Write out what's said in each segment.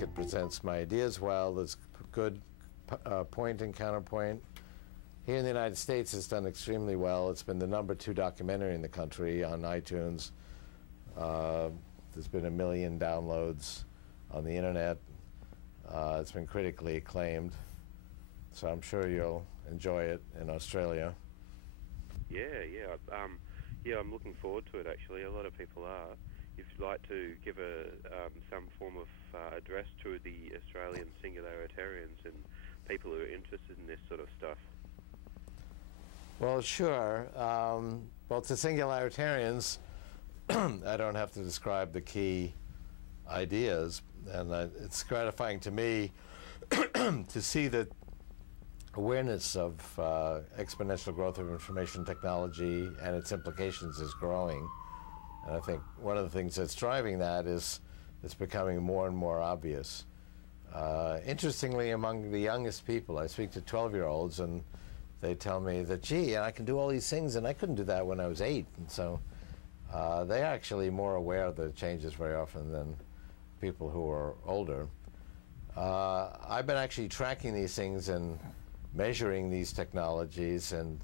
think it presents my ideas well. There's good point and counterpoint. Here in the United States, it's done extremely well. It's been the #2 documentary in the country on iTunes. There's been 1 million downloads on the internet. It's been critically acclaimed. So I'm sure you'll enjoy it in Australia. Yeah, I'm looking forward to it, actually. A lot of people are. If you'd like to give some form of address to the Australian singularitarians and people who are interested in this sort of stuff. Well, sure. Well, to singularitarians, I don't have to describe the key ideas, and it's gratifying to me to see that awareness of exponential growth of information technology and its implications is growing. And I think one of the things that's driving that is it's becoming more and more obvious. Interestingly, among the youngest people, I speak to 12-year-olds, and they tell me that, gee, I can do all these things, and I couldn't do that when I was 8. And so they're actually more aware of the changes very often than people who are older. I've been actually tracking these things and measuring these technologies, and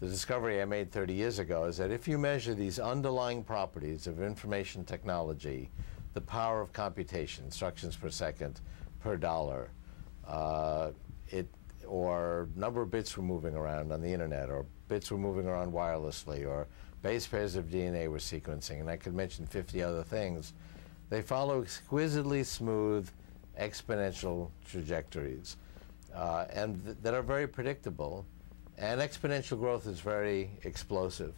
the discovery I made 30 years ago is that if you measure these underlying properties of information technology, the power of computation, instructions per second, per dollar, or number of bits we're moving around on the internet, or bits we're moving around wirelessly, or base pairs of DNA we're sequencing, and I could mention 50 other things, they follow exquisitely smooth exponential trajectories and that are very predictable, and exponential growth is very explosive.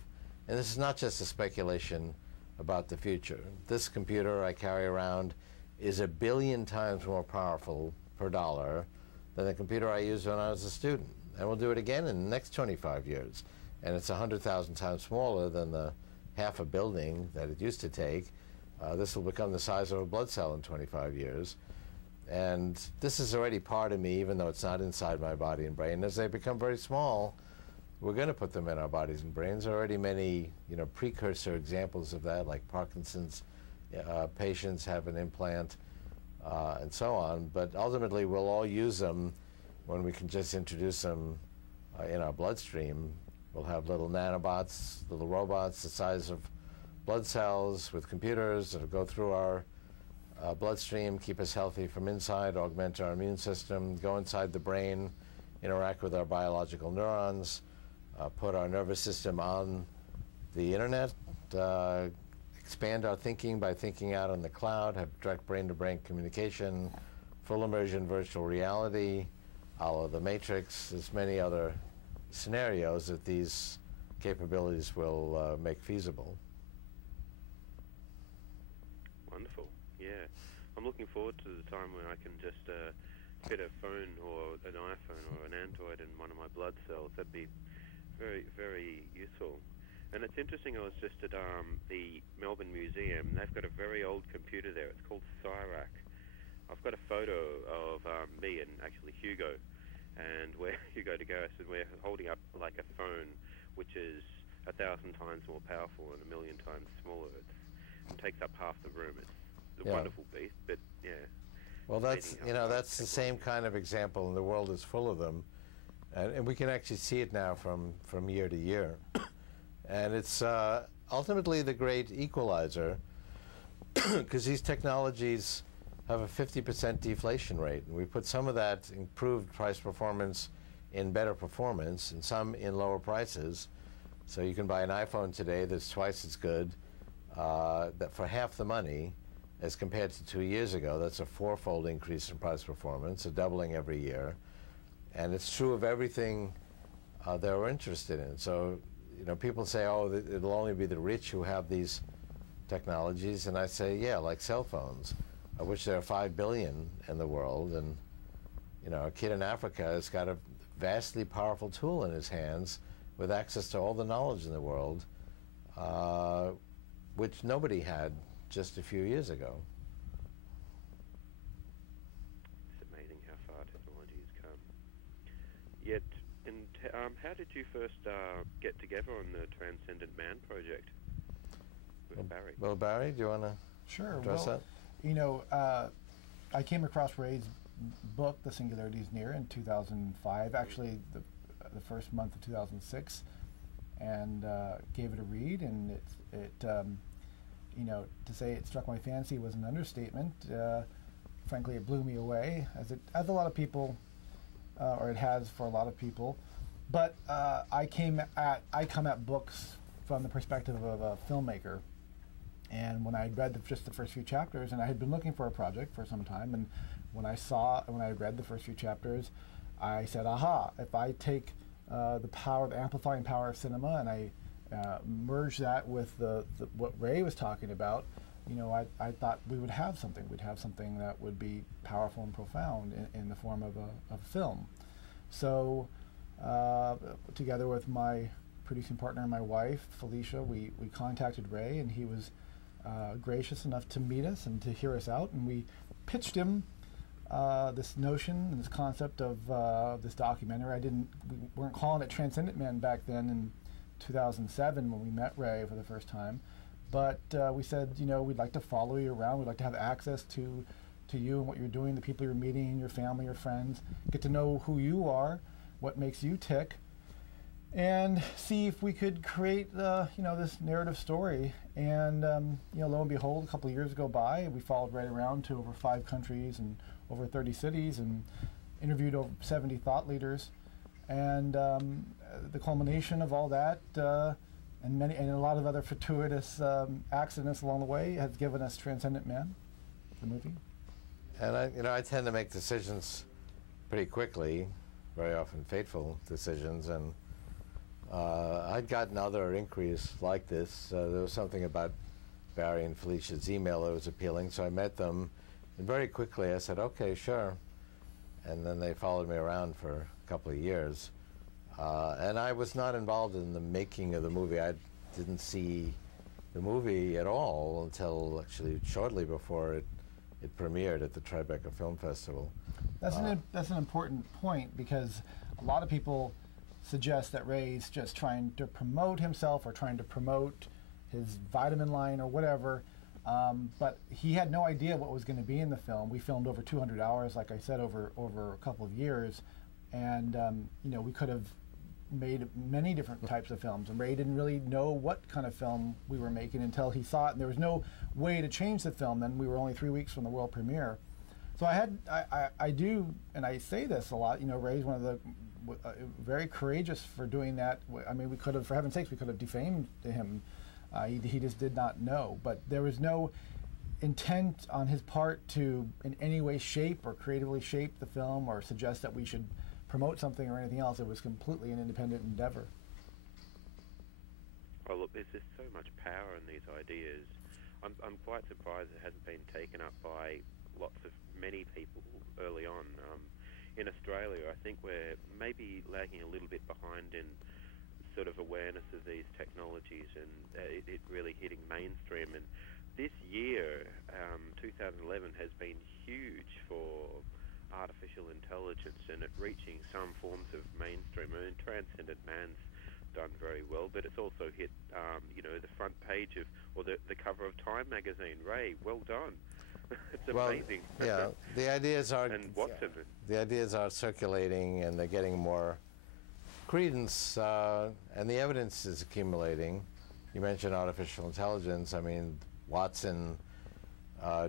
And this is not just a speculation about the future. This computer I carry around is 1 billion times more powerful per dollar than the computer I used when I was a student. And we'll do it again in the next 25 years. And it's 100,000 times smaller than the half a building that it used to take. This will become the size of a blood cell in 25 years. And this is already part of me, even though it's not inside my body and brain. As they become very small, we're going to put them in our bodies and brains. There are already many, precursor examples of that, like Parkinson's patients have an implant, and so on. But ultimately, we'll all use them when we can just introduce them in our bloodstream. We'll have little nanobots, little robots the size of blood cells with computers that'll go through our bloodstream, keep us healthy from inside, augment our immune system, go inside the brain, interact with our biological neurons, put our nervous system on the internet, expand our thinking by thinking out on the cloud, have direct brain-to-brain communication, full immersion virtual reality, follow the Matrix. There's many other scenarios that these capabilities will make feasible. Wonderful. Yeah, I'm looking forward to the time when I can just fit a phone or an iPhone or an Android in one of my blood cells. That'd be very, very useful. And it's interesting, I was just at the Melbourne Museum. They've got a very old computer there. It's called Cyrac. I've got a photo of me and actually Hugo, and we're Hugo de Garis, and we're holding up like a phone, which is 1,000 times more powerful and 1 million times smaller. It takes up half the room. It's a wonderful beast, but yeah. Well, that's that's the same kind of example, and the world is full of them, and we can actually see it now from year to year, and it's ultimately the great equalizer, because these technologies have a 50% deflation rate, and we put some of that improved price performance in better performance, and some in lower prices. So you can buy an iPhone today that's twice as good, that for half the money as compared to 2 years ago. That's a 4-fold increase in price performance, a doubling every year. And it's true of everything that we're interested in. So, people say, oh, it'll only be the rich who have these technologies. And I say, yeah, like cell phones, of which there are 5 billion in the world. And, a kid in Africa has got a vastly powerful tool in his hands with access to all the knowledge in the world, which nobody had just a few years ago. It's amazing how far technology has come. Yet, how did you first get together on the Transcendent Man project with Barry? Well, Barry, do you want to address that? I came across Ray's book, The Singularity is Near, in 2005, actually the first month of 2006, and gave it a read, and to say it struck my fancy was an understatement. Frankly, it blew me away, as a lot of people, or it has for a lot of people. But I come at books from the perspective of a filmmaker, and when I read just the first few chapters, and I had been looking for a project for some time, and when I read the first few chapters, I said, aha, if I take the amplifying power of cinema, and I merge that with what Ray was talking about, I thought we would have something. We'd have something that would be powerful and profound in the form of a film. So, together with my producing partner and my wife, Felicia, we contacted Ray, and he was gracious enough to meet us and to hear us out, and we pitched him this notion and this concept of this documentary. We weren't calling it Transcendent Man back then in 2007 when we met Ray for the first time, but we said, we'd like to follow you around. We'd like to have access to you and what you're doing, the people you're meeting, your family, your friends, get to know who you are, what makes you tick, and see if we could create this narrative story. And lo and behold, a couple of years go by, and we followed Ray around to over 5 countries and over 30 cities, and interviewed over 70 thought leaders. And the culmination of all that, and a lot of other fortuitous accidents along the way, has given us Transcendent Man, the movie. And I tend to make decisions pretty quickly, very often fateful decisions, and I'd gotten other inquiries like this. There was something about Barry and Felicia's email that was appealing, so I met them, and very quickly I said, okay, sure. And then they followed me around for a couple of years. And I was not involved in the making of the movie. I didn't see the movie at all until actually shortly before it premiered at the Tribeca Film Festival. That's an important point, because a lot of people suggest that Ray's just trying to promote himself or trying to promote his vitamin line or whatever, but he had no idea what was going to be in the film. We filmed over 200 hours, like I said, over a couple of years, and we could have made many different types of films, and Ray didn't really know what kind of film we were making until he saw it, and there was no way to change the film. Then we were only 3 weeks from the world premiere. So I do, and I say this a lot, Ray's one of the very courageous for doing that. I mean, we could have, for heaven's sakes, we could have defamed him. He just did not know. But there was no intent on his part to in any way shape or creatively shape the film or suggest that we should promote something or anything else. It was completely an independent endeavor. Well, look, there's just so much power in these ideas. I'm quite surprised it hasn't been taken up by many people early on. In Australia, I think we're maybe lagging a little bit behind in sort of awareness of these technologies and it really hitting mainstream. And this year, 2011, has been huge for artificial intelligence and it reaching some forms of mainstream. I mean, Transcendent Man's done very well, but it's also hit, the front page or the cover of Time magazine. Ray, well done. It's amazing. Yeah, the ideas are and Watson. The ideas are circulating, and they're getting more credence, and the evidence is accumulating. You mentioned artificial intelligence. I mean, Watson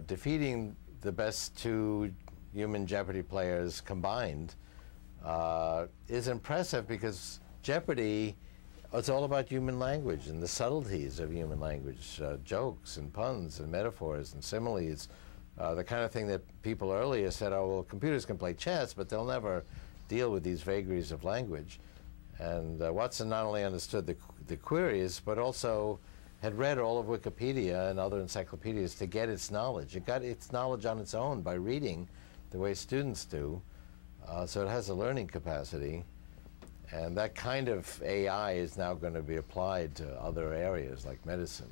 defeating the best 2 human Jeopardy players combined is impressive, because Jeopardy, it's all about human language and the subtleties of human language, jokes and puns and metaphors and similes, the kind of thing that people earlier said, oh, well, computers can play chess, but they'll never deal with these vagaries of language. And Watson not only understood the queries, but also had read all of Wikipedia and other encyclopedias to get its knowledge. It got its knowledge on its own by reading the way students do, so it has a learning capacity. And that kind of AI is now going to be applied to other areas like medicine.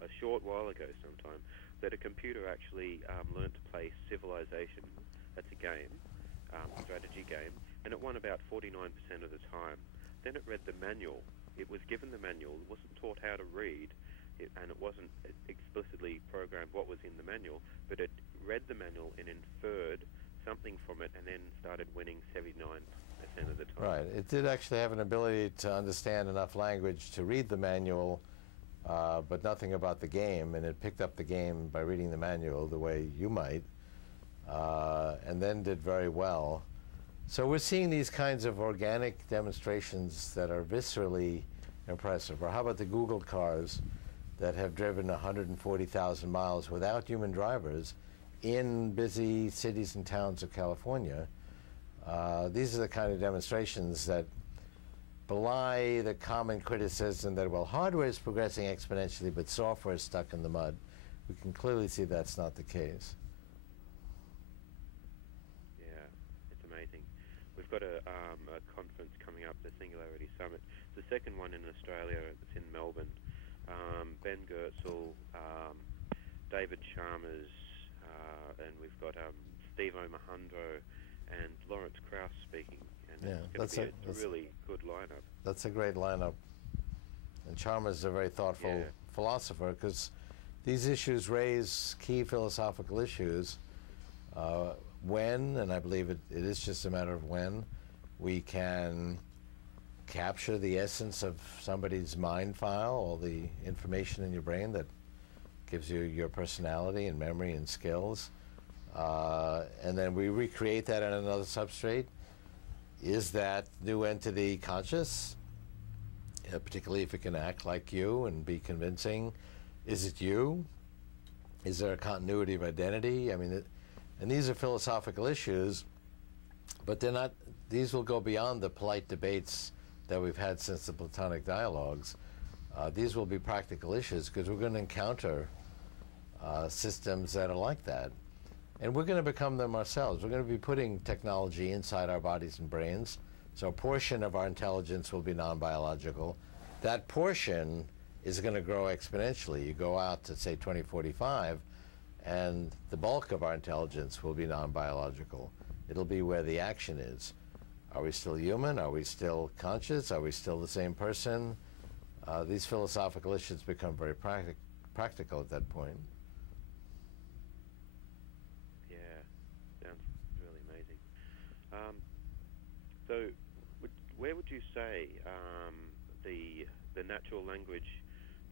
A short while ago sometime, that a computer actually learned to play Civilization. That's a game, strategy game, and it won about 49% of the time. Then it read the manual. It was given the manual, it wasn't taught how to read, and it wasn't explicitly programmed what was in the manual, but it read the manual and inferred something from it, and then started winning 79% of the time. Right. It did actually have an ability to understand enough language to read the manual, but nothing about the game, and it picked up the game by reading the manual the way you might, and then did very well. So we're seeing these kinds of organic demonstrations that are viscerally impressive. Or how about the Google cars that have driven 140,000 miles without human drivers in busy cities and towns of California? These are the kind of demonstrations that belie the common criticism that, well, hardware is progressing exponentially, but software is stuck in the mud. We can clearly see that's not the case. Yeah, it's amazing. We've got a conference coming up, the Singularity Summit. The second one in Australia. It's in Melbourne. Ben Goertzel, David Chalmers, and we've got Steve Omohundro and Lawrence Krauss speaking. And Yeah, it's going to be a really good lineup. That's a great lineup. And Chalmers is a very thoughtful philosopher, because these issues raise key philosophical issues. When, and I believe it is just a matter of when, we can capture the essence of somebody's mind file, all the information in your brain that gives you your personality and memory and skills, and then we recreate that on another substrate. Is that new entity conscious, particularly if it can act like you and be convincing? Is it you? Is there a continuity of identity? I mean, and these are philosophical issues, but they're not. These will go beyond the polite debates that we've had since the Platonic dialogues. These will be practical issues, because we're going to encounter systems that are like that. And we're going to become them ourselves. We're going to be putting technology inside our bodies and brains. So a portion of our intelligence will be non-biological. That portion is going to grow exponentially. You go out to, say, 2045, and the bulk of our intelligence will be non-biological. It'll be where the action is. Are we still human? Are we still conscious? Are we still the same person? These philosophical issues become very practical at that point. Yeah, sounds really amazing. So, where would you say the natural language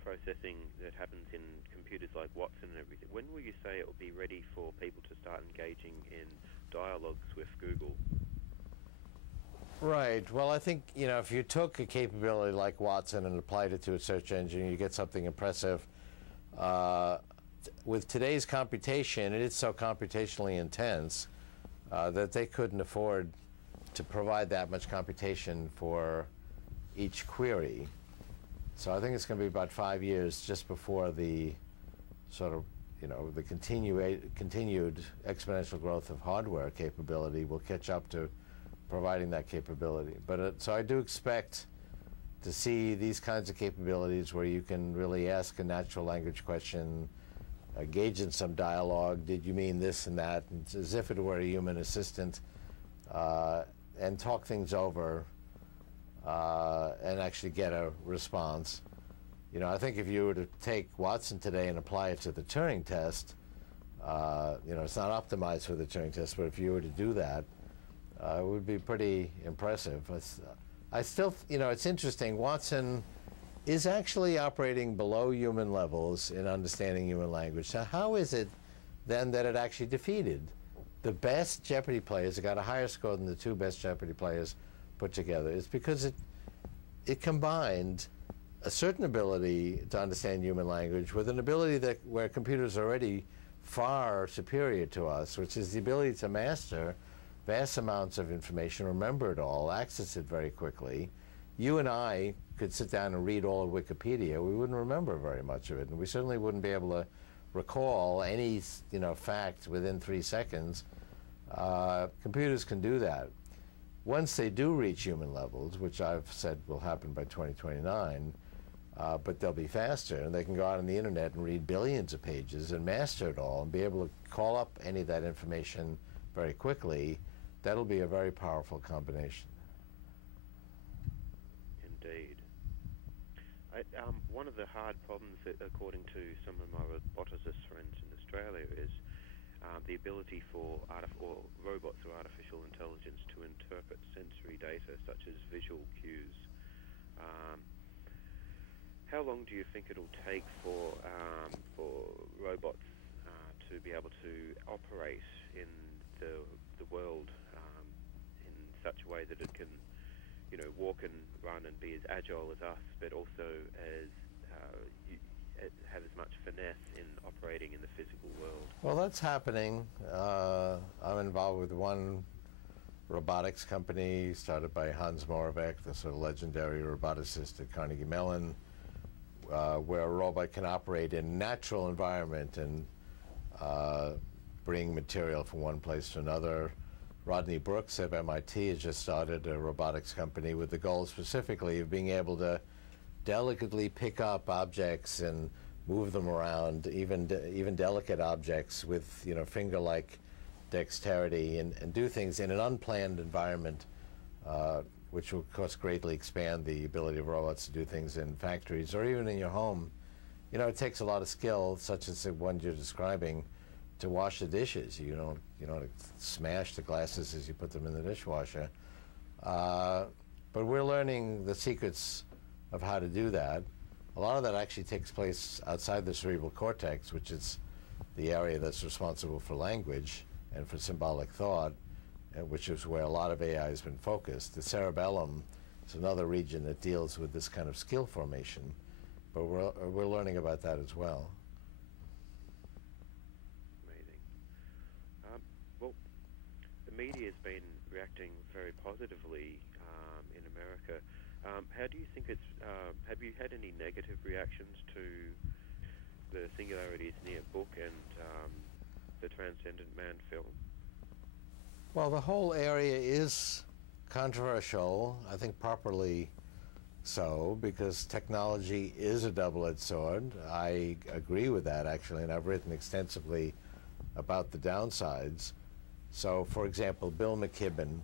processing that happens in computers like Watson and everything, when will you say it will be ready for people to start engaging in dialogues with Google? Right. Well, I think, if you took a capability like Watson and applied it to a search engine, you get something impressive. With today's computation, it is so computationally intense that they couldn't afford to provide that much computation for each query. So I think it's going to be about 5 years just before the sort of, the continued exponential growth of hardware capability will catch up to providing that capability. But so I do expect to see these kinds of capabilities where you can really ask a natural language question, engage in some dialogue. Did you mean this and that? And as if it were a human assistant, and talk things over and actually get a response. I think if you were to take Watson today and apply it to the Turing test, it's not optimized for the Turing test, but if you were to do that, it would be pretty impressive. I still, it's interesting. Watson is actually operating below human levels in understanding human language. So how is it then that it actually defeated the best Jeopardy players? It got a higher score than the two best Jeopardy players put together. It's because it combined a certain ability to understand human language with an ability where computers are already far superior to us, which is the ability to master vast amounts of information, remember it all, access it very quickly. You and I could sit down and read all of Wikipedia. We wouldn't remember very much of it, and we certainly wouldn't be able to recall any fact within 3 seconds. Computers can do that. Once they do reach human levels, which I've said will happen by 2029, but they'll be faster, and they can go out on the internet and read billions of pages and master it all and be able to call up any of that information very quickly. That'll be a very powerful combination. Indeed. One of the hard problems, according to some of my roboticist friends in Australia, is the ability for robots or artificial intelligence to interpret sensory data such as visual cues. How long do you think it'll take for robots to be able to operate in the world in such a way that it can, walk and run and be as agile as us, but also have as much finesse in operating in the physical world? Well, that's happening. I'm involved with one robotics company started by Hans Moravec, the sort of legendary roboticist at Carnegie Mellon, where a robot can operate in natural environment and bring material from one place to another. Rodney Brooks of MIT has just started a robotics company with the goal specifically of being able to delicately pick up objects and move them around, even delicate objects with finger-like dexterity, and do things in an unplanned environment, which will of course greatly expand the ability of robots to do things in factories or even in your home. It takes a lot of skill, such as the one you're describing, to wash the dishes. You don't smash the glasses as you put them in the dishwasher. But we're learning the secrets of how to do that. A lot of that actually takes place outside the cerebral cortex, which is the area that's responsible for language and for symbolic thought, which is where a lot of AI has been focused. The cerebellum is another region that deals with this kind of skill formation, but we're learning about that as well. Well, the media has been reacting very positively in America. How do you think it's? Have you had any negative reactions to the Singularity is Near book and the Transcendent Man film? Well, the whole area is controversial, I think properly so, because technology is a double-edged sword. I agree with that, actually, and I've written extensively about the downsides. So, for example, Bill McKibben,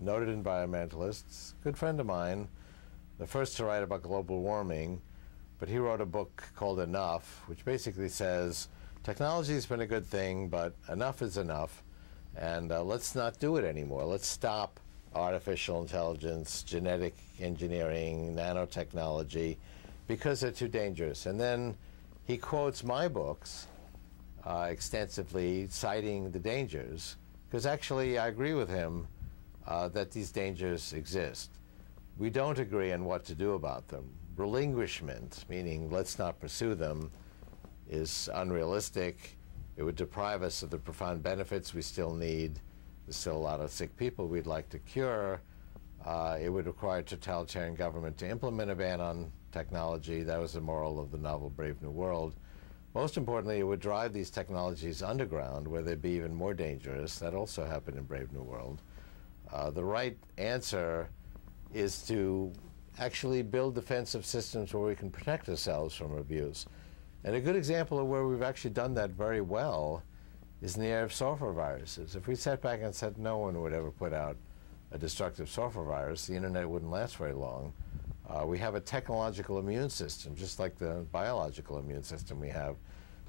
noted environmentalist, good friend of mine, the first to write about global warming, but he wrote a book called Enough, which basically says technology has been a good thing, but enough is enough, and let's not do it anymore. Let's stop artificial intelligence, genetic engineering, nanotechnology, because they're too dangerous. And then he quotes my books extensively, citing the dangers, because actually I agree with him that these dangers exist. We don't agree on what to do about them. Relinquishment, meaning let's not pursue them, is unrealistic. It would deprive us of the profound benefits we still need. There's still a lot of sick people we'd like to cure. It would require totalitarian government to implement a ban on technology. That was the moral of the novel Brave New World. Most importantly, it would drive these technologies underground, where they'd be even more dangerous. That also happened in Brave New World. The right answer is to actually build defensive systems where we can protect ourselves from abuse. And a good example of where we've actually done that very well is in the area of software viruses. If we sat back and said no one would ever put out a destructive software virus, the internet wouldn't last very long. We have a technological immune system, just like the biological immune system we have,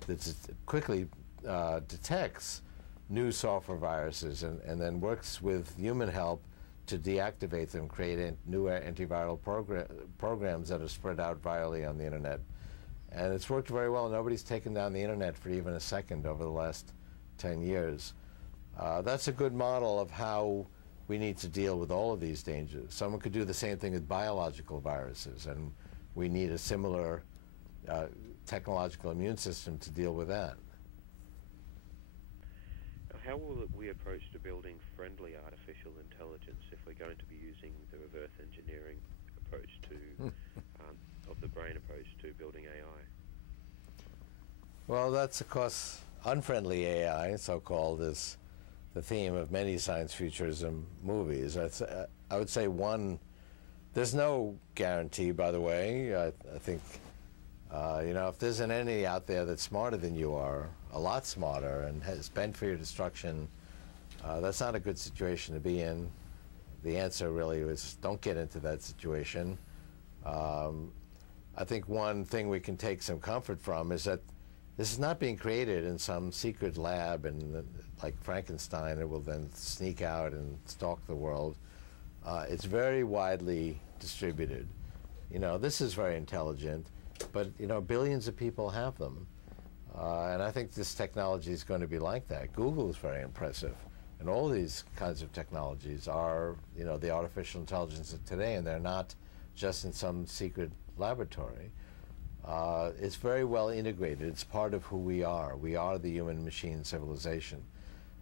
that quickly detects new software viruses and then works with human help to deactivate them, create new antiviral programs that are spread out virally on the internet. And it's worked very well. Nobody's taken down the internet for even a second over the last 10 years. That's a good model of how we need to deal with all of these dangers. Someone could do the same thing with biological viruses, and we need a similar technological immune system to deal with that. How will we approach to building friendly artificial intelligence if we're going to be using the reverse engineering approach to, of the brain approach to building AI? Well, that's, of course, unfriendly AI, so-called, is the theme of many science futurism movies. I would say one, there's no guarantee, by the way. I think, if there's an entity out there that's smarter than you are, a lot smarter, and is bent for your destruction, that's not a good situation to be in. The answer really is don't get into that situation. I think one thing we can take some comfort from is that this is not being created in some secret lab and like Frankenstein, it will then sneak out and stalk the world. It's very widely distributed. You know, this is very intelligent, but you know, billions of people have them. And I think this technology is going to be like that. Google is very impressive. And all these kinds of technologies are, you know, the artificial intelligence of today, and they're not just in some secret laboratory. It's very well integrated. It's part of who we are. We are the human-machine civilization.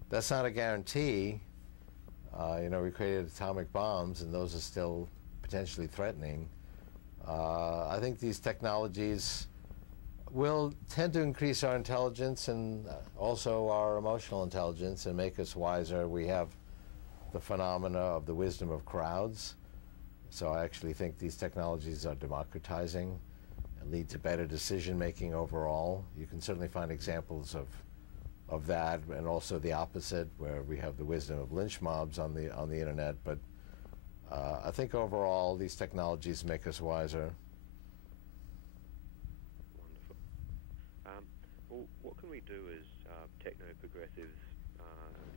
That's not a guarantee. You know, we created atomic bombs, and those are still potentially threatening. I think these technologies will tend to increase our intelligence and also our emotional intelligence and make us wiser. We have the phenomena of the wisdom of crowds. So I actually think these technologies are democratizing and lead to better decision-making overall. You can certainly find examples of that, and also the opposite, where we have the wisdom of lynch mobs on the internet. But I think overall these technologies make us wiser. Well, what can we do as techno-progressives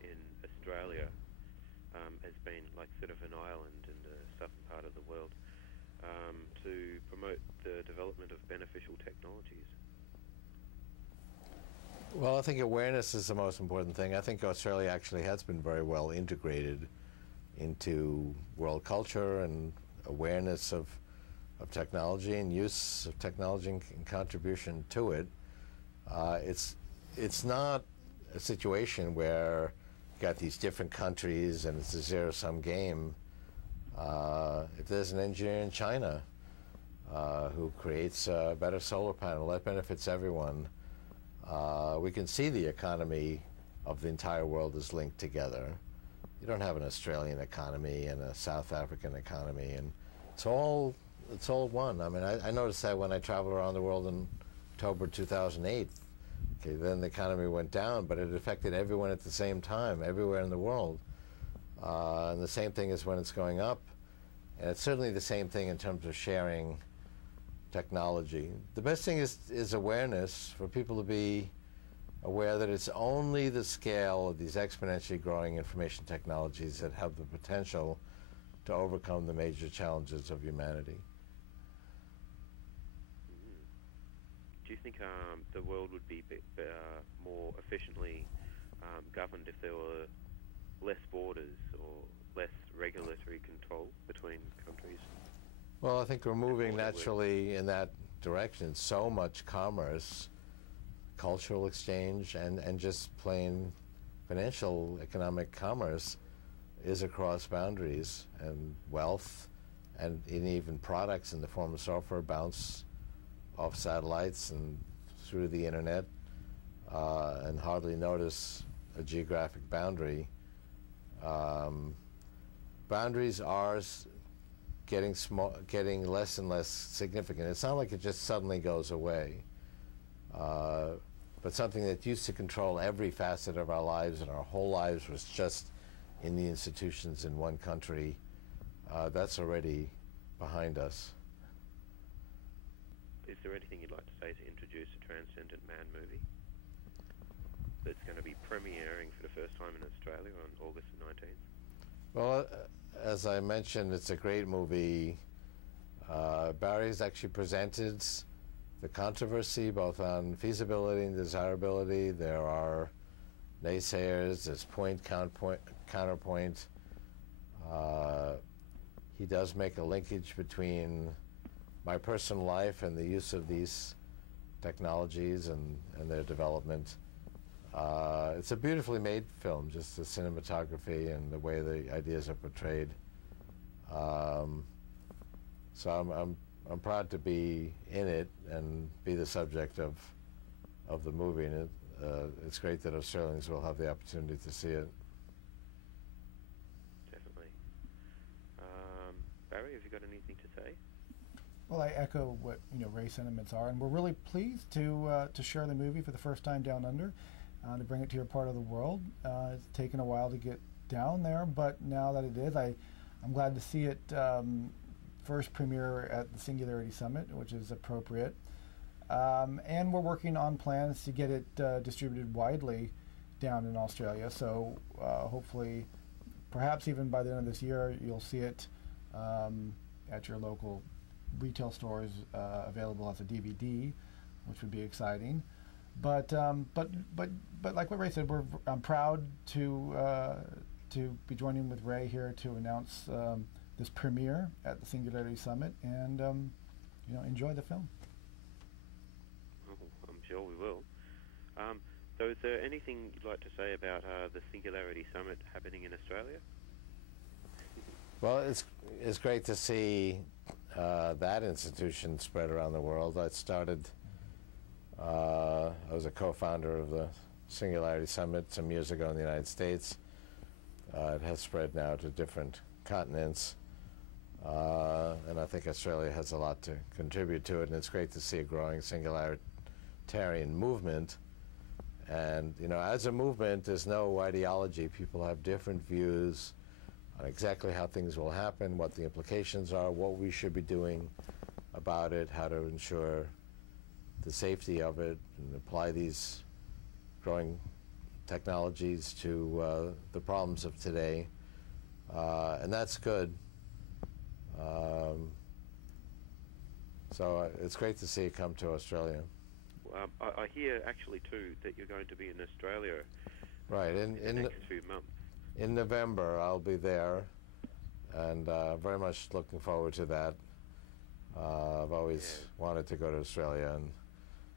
in Australia, as being like sort of an island in the southern part of the world, to promote the development of beneficial technologies? Well, I think awareness is the most important thing. I think Australia actually has been very well integrated into world culture and awareness of technology and use of technology and contribution to it. It's not a situation where you got these different countries and it's a zero-sum game. If there's an engineer in China who creates a better solar panel, that benefits everyone. We can see the economy of the entire world is linked together. You don't have an Australian economy and a South African economy, and it's all one. I mean, I noticed that when I traveled around the world in October 2008. Okay, then the economy went down, but it affected everyone at the same time, everywhere in the world. And the same thing is when it's going up. And it's certainly the same thing in terms of sharing technology. The best thing is awareness, for people to be aware that it's only the scale of these exponentially growing information technologies that have the potential to overcome the major challenges of humanity. Do you think the world would be more efficiently governed if there were less borders or less regulatory control between countries? Well, I think we're moving naturally in that direction. So much commerce, cultural exchange, and just plain financial economic commerce is across boundaries, and wealth and even products in the form of software bounce off satellites and through the internet and hardly notice a geographic boundary. Boundaries are getting less and less significant. It's not like it just suddenly goes away, but something that used to control every facet of our lives, and our whole lives was just in the institutions in one country. That's already behind us. Is there anything you'd like to say to introduce a Transcendent Man movie that's going to be premiering for the first time in Australia on August the 19th? Well, as I mentioned, it's a great movie. Barry's actually presented the controversy both on feasibility and desirability. There are naysayers, there's counterpoint. He does make a linkage between my personal life and the use of these technologies and their development. It's a beautifully made film, just the cinematography and the way the ideas are portrayed. So I'm proud to be in it and be the subject of the movie, and it's great that Australians will have the opportunity to see it. Definitely. Barry, have you got anything to say? Well, I echo what Ray's sentiments are, and we're really pleased to share the movie for the first time down under, to bring it to your part of the world. It's taken a while to get down there, but now that it is, I'm glad to see it first premiere at the Singularity Summit, which is appropriate. And we're working on plans to get it distributed widely down in Australia. So hopefully, perhaps even by the end of this year, you'll see it at your local retail stores available as a DVD, which would be exciting. But like what Ray said, I'm proud to be joining with Ray here to announce this premiere at the Singularity Summit, and enjoy the film. Oh, I'm sure we will. So is there anything you'd like to say about the Singularity Summit happening in Australia? Well, it's great to see that institution spread around the world. I was a co-founder of the Singularity Summit some years ago in the United States. It has spread now to different continents, and I think Australia has a lot to contribute to it, and it's great to see a growing singularitarian movement. And, as a movement, there's no ideology. People have different views on exactly how things will happen, what the implications are, what we should be doing about it, how to ensure the safety of it, and apply these growing technologies to the problems of today. And that's good. So it's great to see it come to Australia. I hear actually too that you're going to be in Australia Right. in the next few months. In November, I'll be there, and very much looking forward to that. I've always wanted to go to Australia, and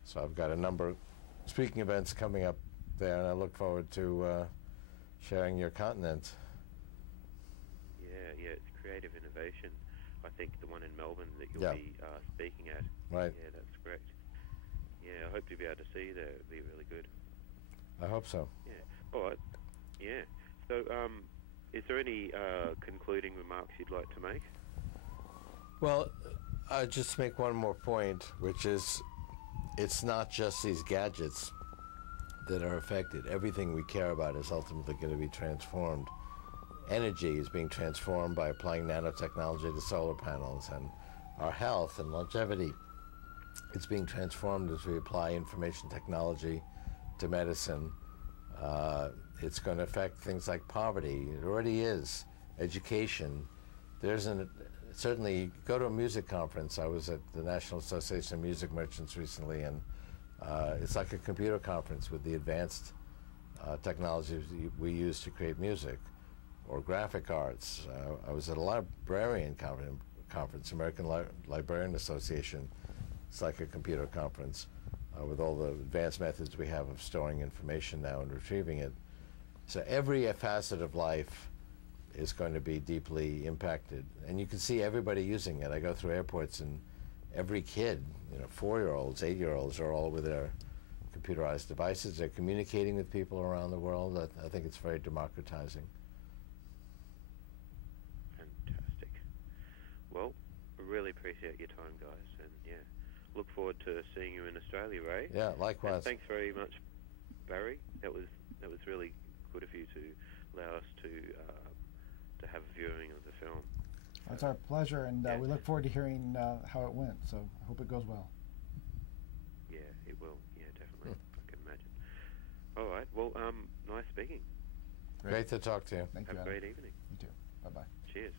so I've got a number of speaking events coming up there, and I look forward to sharing your continent. Yeah, it's creative innovation. I think the one in Melbourne that you'll be speaking at. Right. Yeah, that's correct. Yeah, I hope to be able to see you there. It'd be really good. I hope so. Yeah. All right. Yeah. So, is there any concluding remarks you'd like to make? Well, I just make one more point, which is it's not just these gadgets that are affected. Everything we care about is ultimately going to be transformed. Energy is being transformed by applying nanotechnology to solar panels, and our health and longevity, it's being transformed as we apply information technology to medicine. It's going to affect things like poverty. It already is. Education. Certainly, go to a music conference. I was at the National Association of Music Merchants recently, and it's like a computer conference with the advanced technologies we use to create music, or graphic arts. I was at a librarian conference, American Librarian Association. It's like a computer conference with all the advanced methods we have of storing information now and retrieving it. So every facet of life is going to be deeply impacted. And you can see everybody using it. I go through airports and every kid, 4-year-olds, 8-year-olds are all with their computerized devices. They're communicating with people around the world. I think it's very democratizing. Fantastic. Well, I really appreciate your time, guys. And look forward to seeing you in Australia, Ray. Yeah, likewise. And thanks very much, Barry. That was really good of you to allow us to have a viewing of the film. It's our pleasure, and we look forward to hearing how it went. So I hope it goes well. Yeah, it will. Yeah, definitely. I can imagine. All right. Well, nice speaking. Great to talk to you. Thank you, Have a Adam. great evening. You too. Bye-bye. Cheers.